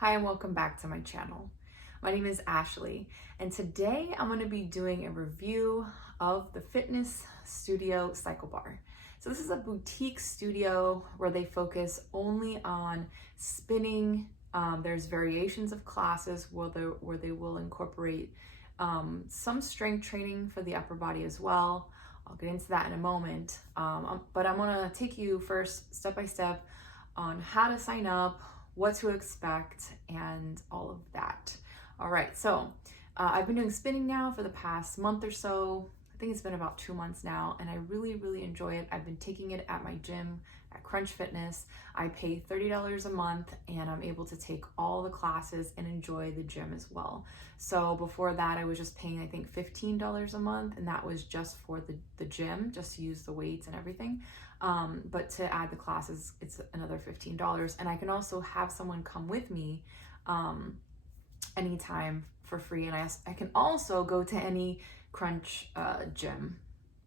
Hi and welcome back to my channel. My name is Ashley and today I'm going to be doing a review of the fitness studio CycleBar. So this is a boutique studio where they focus only on spinning. There's variations of classes where they will incorporate some strength training for the upper body as well. I'll get into that in a moment, but I'm going to take you first step by step on how to sign up, what to expect, and all of that. All right, so I've been doing spinning now for the past month or so. I think it's been about 2 months now, and I really enjoy it. I've been taking it at my gym at Crunch Fitness. I pay $30 a month, and I'm able to take all the classes and enjoy the gym as well. So before that, I was just paying, I think, $15 a month, and that was just for the gym, just to use the weights and everything. But to add the classes, it's another $15. And I can also have someone come with me anytime for free. And I can also go to any Crunch gym,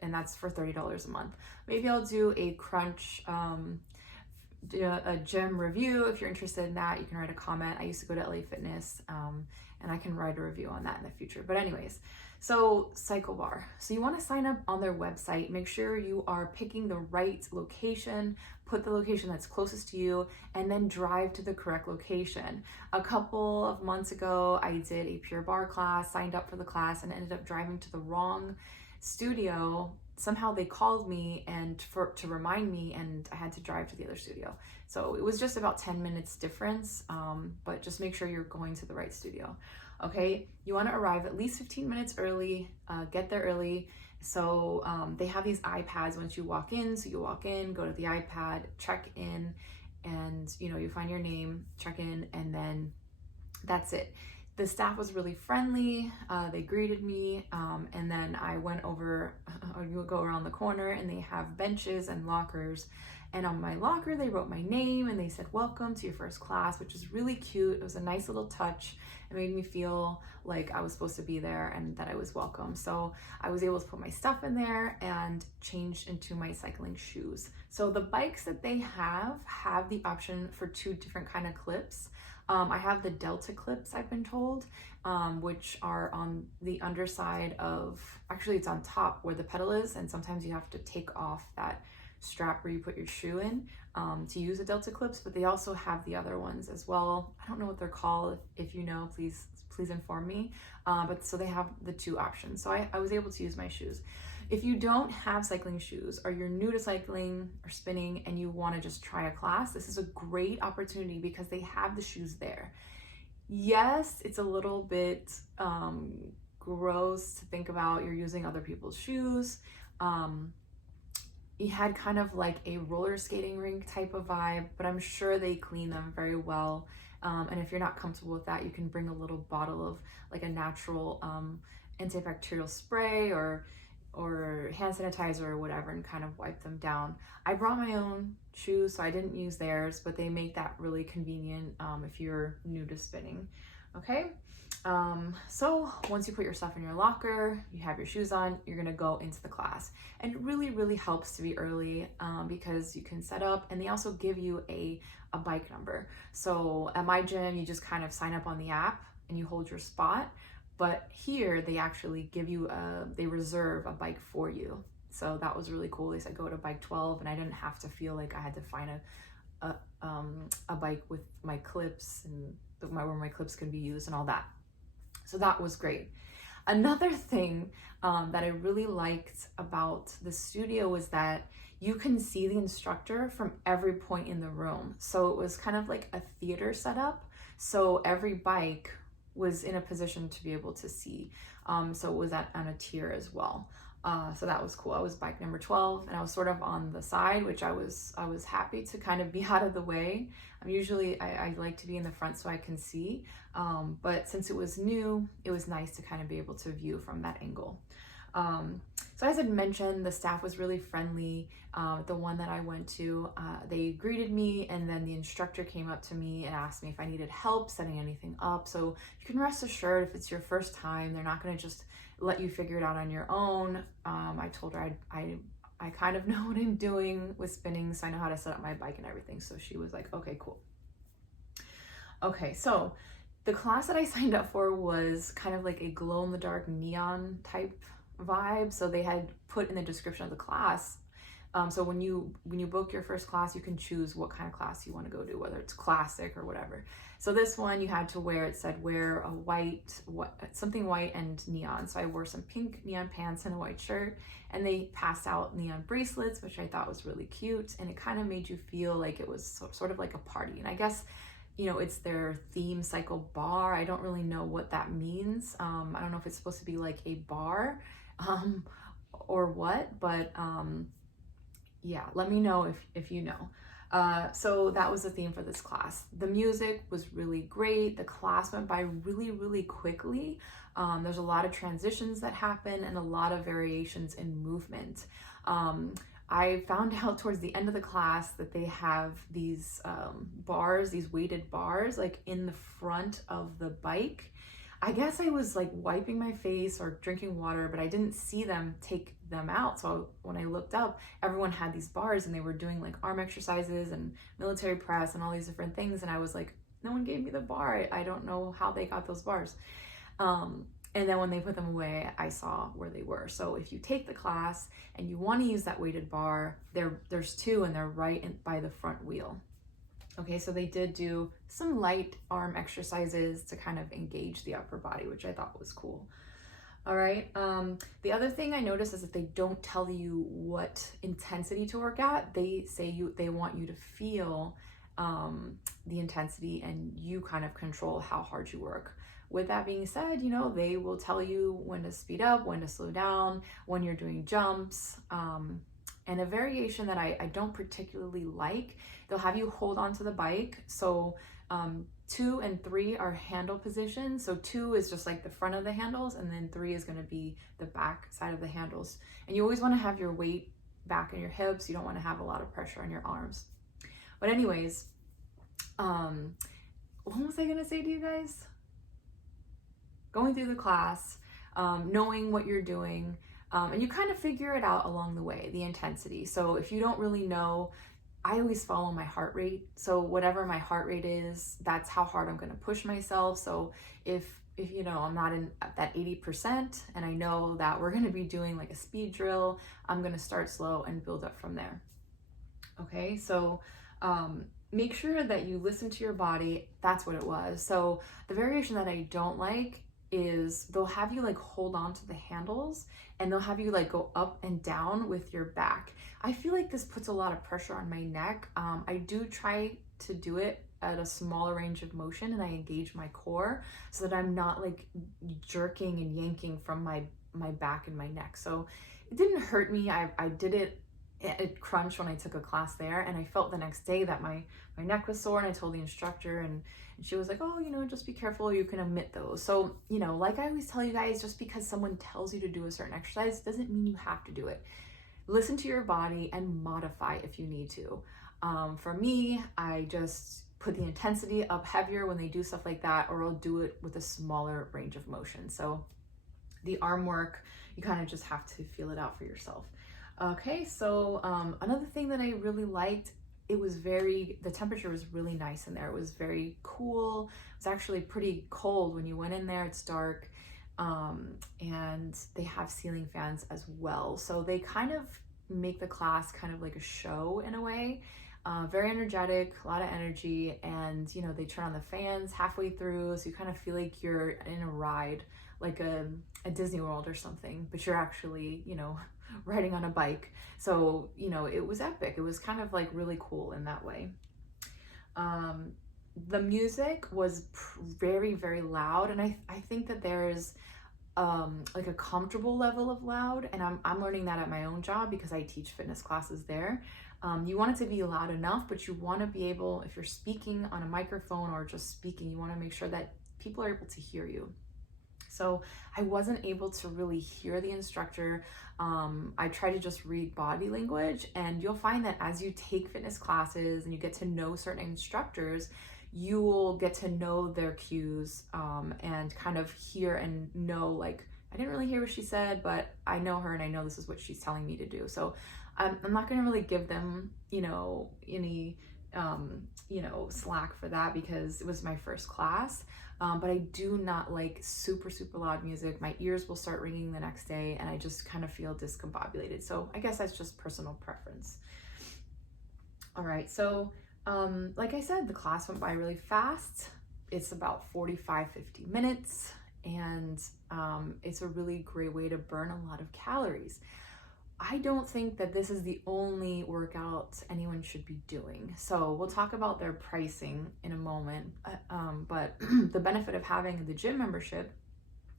and that's for $30 a month. Maybe I'll do a Crunch a gym review. If you're interested in that, you can write a comment. I used to go to LA Fitness, and I can write a review on that in the future. But anyways, so CycleBar. So you want to sign up on their website. Make sure you are picking the right location. Put the location that's closest to you, and then drive to the correct location. A couple of months ago, I did a Pure Barre class, signed up for the class, and ended up driving to the wrong studio. Somehow they called me to remind me, and I had to drive to the other studio. So it was just about 10 minutes difference, but just make sure you're going to the right studio. Okay, you want to arrive at least 15 minutes early, get there early. So they have these iPads once you walk in. So you walk in, go to the iPad, check in, and you find your name, check in, and then that's it. The staff was really friendly. They greeted me, and then I went over, you go around the corner, and they have benches and lockers. And on my locker, they wrote my name, and they said, "Welcome to your first class," which is really cute. It was a nice little touch. It made me feel like I was supposed to be there and that I was welcome. So I was able to put my stuff in there and change into my cycling shoes. So the bikes that they have the option for 2 different kind of clips. I have the Delta clips, I've been told, which are on the underside of, actually it's on top where the pedal is, and sometimes you have to take off that strap where you put your shoe in to use the Delta clips, but they also have the other ones as well. I don't know what they're called. If you know, please inform me. But so they have the 2 options. So I was able to use my shoes. If you don't have cycling shoes, or you're new to cycling or spinning and you want to just try a class, this is a great opportunity because they have the shoes there. Yes, it's a little bit gross to think about you're using other people's shoes. You had kind of like a roller skating rink type of vibe, but I'm sure they clean them very well. And if you're not comfortable with that, you can bring a little bottle of like a natural antibacterial spray or hand sanitizer or whatever, and kind of wipe them down. I brought my own shoes, so I didn't use theirs, but they make that really convenient if you're new to spinning. Okay, so once you put your stuff in your locker, you have your shoes on, you're gonna go into the class. And it really helps to be early because you can set up, and they also give you a bike number. So at my gym, you just kind of sign up on the app and you hold your spot. But here they actually give you they reserve a bike for you. So that was really cool. They said go to bike 12, and I didn't have to feel like I had to find a bike with my clips and where my clips can be used and all that. So that was great. Another thing that I really liked about the studio was that you can see the instructor from every point in the room. So it was kind of like a theater setup. So every bike was in a position to be able to see. So it was on a tier as well. So that was cool. I was bike number 12, and I was sort of on the side, which I was happy to kind of be out of the way. I like to be in the front so I can see. But since it was new, it was nice to kind of be able to view from that angle. So as I mentioned, the staff was really friendly. The one that I went to, they greeted me, and then the instructor came up to me and asked me if I needed help setting anything up. So you can rest assured, if it's your first time, they're not going to just let you figure it out on your own. I told her I kind of know what I'm doing with spinning, so I know how to set up my bike and everything. So she was like, okay, cool. Okay, so the class that I signed up for was kind of like a glow in the dark neon type vibe. So they had put in the description of the class. So when you book your first class, you can choose what kind of class you want to go to, whether it's classic or whatever. So this one you had to wear, it said wear a something white and neon. So I wore some pink neon pants and a white shirt, and they passed out neon bracelets, which I thought was really cute. And it kind of made you feel like it was sort of like a party. And I guess, it's their theme, CycleBar. I don't really know what that means. I don't know if it's supposed to be like a bar or what, but yeah, let me know if you know. So that was the theme for this class. The music was really great. The class went by really, really quickly. There's a lot of transitions that happen and a lot of variations in movement. I found out towards the end of the class that they have these bars, these weighted bars, like in the front of the bike. I guess I was like wiping my face or drinking water, but I didn't see them take them out. So when I looked up, everyone had these bars and they were doing like arm exercises and military press and all these different things. And I was like, no one gave me the bar. I don't know how they got those bars. And then when they put them away, I saw where they were. So if you take the class and you want to use that weighted bar, there's two and they're right by the front wheel. Okay, so they did do some light arm exercises to kind of engage the upper body, which I thought was cool. All right, the other thing I noticed is that they don't tell you what intensity to work at. They say they want you to feel the intensity and you kind of control how hard you work. With that being said, they will tell you when to speed up, when to slow down, when you're doing jumps. And a variation that I don't particularly like, they'll have you hold onto the bike. So 2 and 3 are handle positions. So 2 is just like the front of the handles, and then 3 is going to be the back side of the handles. And you always want to have your weight back in your hips. You don't want to have a lot of pressure on your arms. But anyways, what was I going to say to you guys? Going through the class, knowing what you're doing, and you kind of figure it out along the way, the intensity. So if you don't really know, I always follow my heart rate. So whatever my heart rate is, that's how hard I'm going to push myself. So if I'm not at that 80% and I know that we're going to be doing like a speed drill, I'm going to start slow and build up from there. Okay, so make sure that you listen to your body. That's what it was. So the variation that I don't like is they'll have you like hold on to the handles and they'll have you like go up and down with your back. I feel like this puts a lot of pressure on my neck. I do try to do it at a smaller range of motion and I engage my core so that I'm not like jerking and yanking from my back and my neck. So it didn't hurt me. I did it at Crunch when I took a class there, and I felt the next day that my neck was sore, and I told the instructor, and she was like, oh, just be careful, you can omit those. So, like I always tell you guys, just because someone tells you to do a certain exercise doesn't mean you have to do it. Listen to your body and modify if you need to. For me, I just put the intensity up heavier when they do stuff like that, or I'll do it with a smaller range of motion. So the arm work, you kind of just have to feel it out for yourself. Okay, so another thing that I really liked, the temperature was really nice in there. It was very cool. It was actually pretty cold when you went in there. It's dark, and they have ceiling fans as well. So they kind of make the class kind of like a show in a way. Very energetic, a lot of energy, and they turn on the fans halfway through, so you kind of feel like you're in a ride, like a Disney World or something, but you're actually, riding on a bike. So, it was epic. It was kind of like really cool in that way. The music was very, very loud, and I think that there's like a comfortable level of loud, and I'm learning that at my own job because I teach fitness classes there. You want it to be loud enough, but you want to be able, if you're speaking on a microphone or just speaking, you want to make sure that people are able to hear you. So I wasn't able to really hear the instructor. I try to just read body language, and you'll find that as you take fitness classes and you get to know certain instructors, you will get to know their cues and kind of hear and know, like, I didn't really hear what she said, but I know her and I know this is what she's telling me to do. So I'm not going to really give them, any you know, slack for that because it was my first class. But I do not like super, super loud music. My ears will start ringing the next day and I just kind of feel discombobulated. So I guess that's just personal preference. All right, so like I said, the class went by really fast. It's about 50 minutes, and it's a really great way to burn a lot of calories. I don't think that this is the only workout anyone should be doing. So we'll talk about their pricing in a moment. But the benefit of having the gym membership,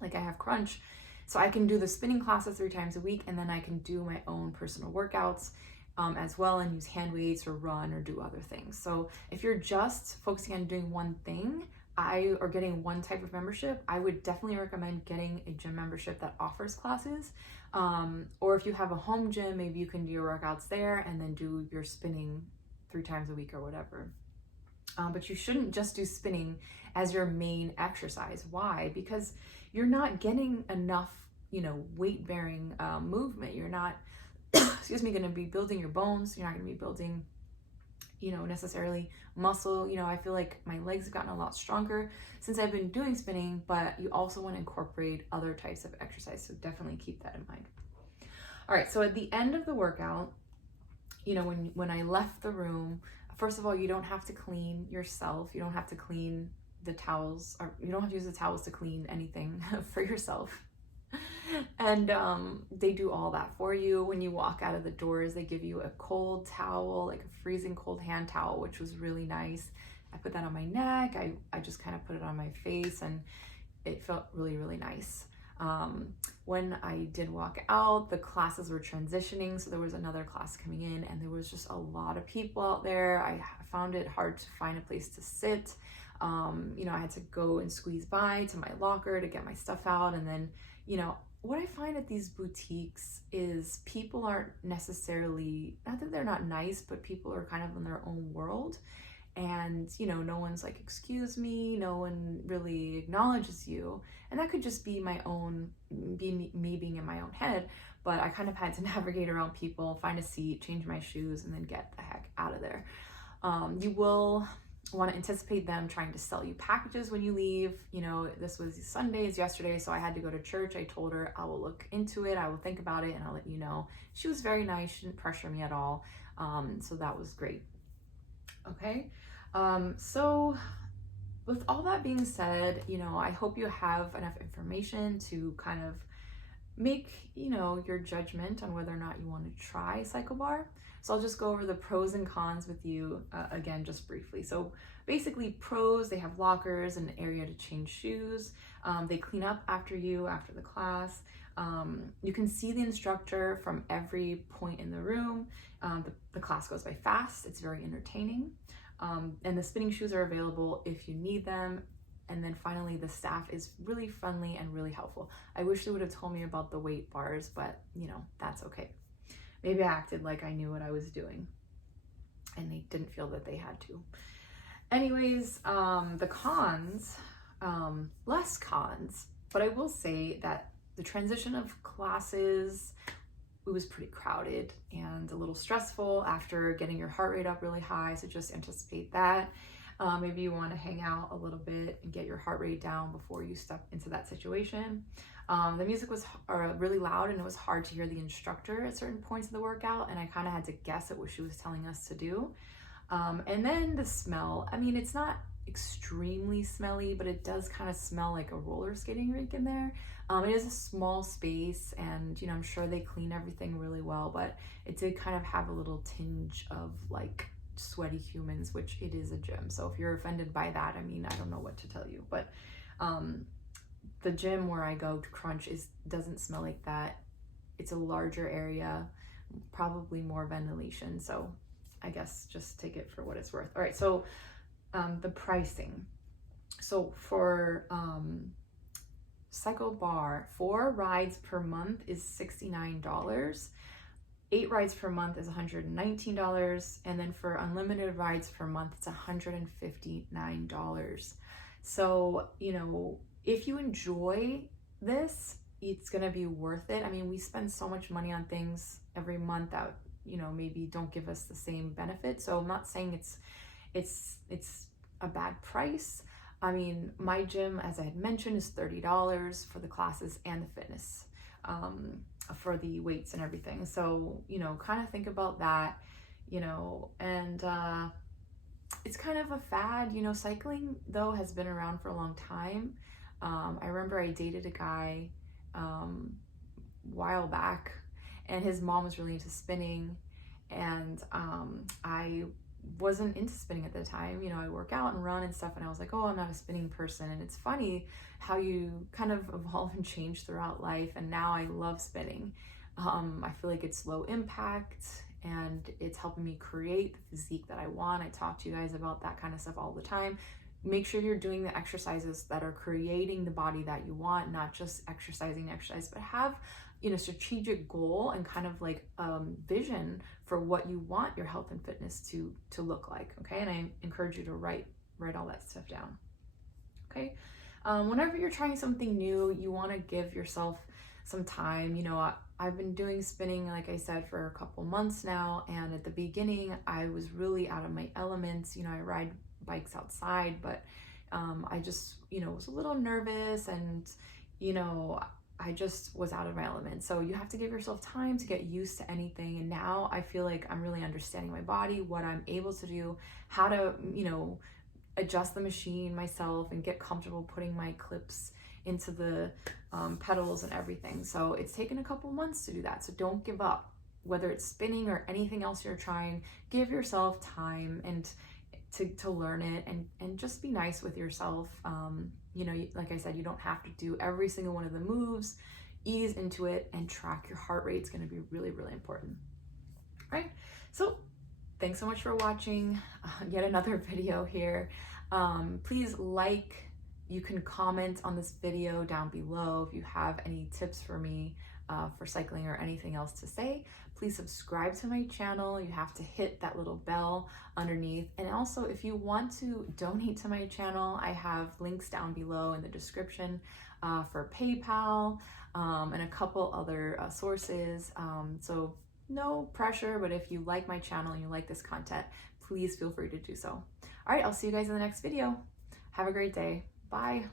like I have Crunch, so I can do the spinning classes 3 times a week, and then I can do my own personal workouts as well, and use hand weights or run or do other things. So if you're just focusing on doing one thing, or getting one type of membership, I would definitely recommend getting a gym membership that offers classes. Or if you have a home gym, maybe you can do your workouts there and then do your spinning 3 times a week or whatever. But you shouldn't just do spinning as your main exercise. Why? Because you're not getting enough, you know, weight bearing movement. You're not, excuse me, going to be building your bones. You're not going to be building, you know, necessarily muscle. You know, I feel like my legs have gotten a lot stronger since I've been doing spinning, but you also want to incorporate other types of exercise. So definitely keep that in mind. All right. So at the end of the workout, you know, when I left the room, first of all, you don't have to clean yourself. You don't have to clean the towels, or you don't have to use the towels to clean anything for yourself. And they do all that for you. When you walk out of the doors, they give you a cold towel, like a freezing cold hand towel, which was really nice. I put that on my neck. I just kind of put it on my face, and it felt really, really nice. When I did walk out, the classes were transitioning, so there was another class coming in, and there was just a lot of people out there. I found it hard to find a place to sit. You know, I had to go and squeeze by to my locker to get my stuff out, and then, you know, what I find at these boutiques is people aren't necessarily, not that they're not nice, but people are kind of in their own world. And, you know, no one's like, excuse me, no one really acknowledges you. And that could just be my own, me being in my own head. But I kind of had to navigate around people, find a seat, change my shoes, and then get the heck out of there. You will want to anticipate them trying to sell you packages when you leave. You know, this was Sundays yesterday, so I had to go to church. I told her I will look into it, I will think about it, and I'll let you know. She was very nice. She didn't pressure me at all. So that was great. Okay. So with all that being said, you know, I hope you have enough information to kind of make, you know, your judgment on whether or not you want to try CycleBar. So I'll just go over the pros and cons with you again, just briefly. So basically, pros, they have lockers and an area to change shoes. They clean up after you, after the class. You can see the instructor from every point in the room. The class goes by fast. It's very entertaining. And the spinning shoes are available if you need them. And then finally, the staff is really friendly and really helpful. I wish they would have told me about the weight bars, but you know, that's okay. Maybe I acted like I knew what I was doing and they didn't feel that they had to. Anyways, the cons, less cons, but I will say that the transition of classes, it was pretty crowded and a little stressful after getting your heart rate up really high. So just anticipate that. Maybe you want to hang out a little bit and get your heart rate down before you step into that situation. The music was really loud and it was hard to hear the instructor at certain points of the workout, and I kind of had to guess at what she was telling us to do. And then the smell, I mean, it's not extremely smelly, but it does kind of smell like a roller skating rink in there. It is a small space, and you know, I'm sure they clean everything really well, but it did kind of have a little tinge of like sweaty humans, which it is a gym. So if you're offended by that, I mean, I don't know what to tell you, but the gym where I go to Crunch doesn't smell like that. It's a larger area, probably more ventilation. So I guess just take it for what it's worth. All right, so the pricing. So for CycleBar, 4 rides per month is $69. 8 rides per month is $119. And then for unlimited rides per month, it's $159. So, you know, if you enjoy this, it's going to be worth it. I mean, we spend so much money on things every month that you know, maybe don't give us the same benefit. So I'm not saying it's a bad price. I mean, my gym, as I had mentioned, is $30 for the classes and the fitness, for the weights and everything. So, you know, kind of think about that, you know, and it's kind of a fad, you know. Cycling though has been around for a long time. I remember I dated a guy a while back, and his mom was really into spinning, and I wasn't into spinning at the time. You know, I work out and run and stuff, and I was like, oh, I'm not a spinning person. And it's funny how you kind of evolve and change throughout life, and now I love spinning. I feel like it's low impact, and it's helping me create the physique that I want. I talk to you guys about that kind of stuff all the time. Make sure you're doing the exercises that are creating the body that you want, not just exercising to exercise, but have, you know, strategic goal and kind of like vision for what you want your health and fitness to look like. Okay, and I encourage you to write all that stuff down. Okay, whenever you're trying something new, you want to give yourself some time. You know, I've been doing spinning, like I said, for a couple months now, and at the beginning I was really out of my elements. You know, I ride bikes outside, but I just, you know, was a little nervous, and, you know, I just was out of my element. So you have to give yourself time to get used to anything. And now I feel like I'm really understanding my body, what I'm able to do, how to, you know, adjust the machine myself and get comfortable putting my clips into the pedals and everything. So it's taken a couple months to do that. So don't give up. Whether it's spinning or anything else you're trying, give yourself time and to learn it, and just be nice with yourself. You know, like I said, you don't have to do every single one of the moves. Ease into it and track your heart rate. It's going to be really, really important. All right. So thanks so much for watching yet another video here. Please like, you can comment on this video down below if you have any tips for me for cycling or anything else to say. Please subscribe to my channel. You have to hit that little bell underneath. And also, if you want to donate to my channel, I have links down below in the description for PayPal and a couple other sources. So no pressure, but if you like my channel and you like this content, please feel free to do so. All right, I'll see you guys in the next video. Have a great day. Bye.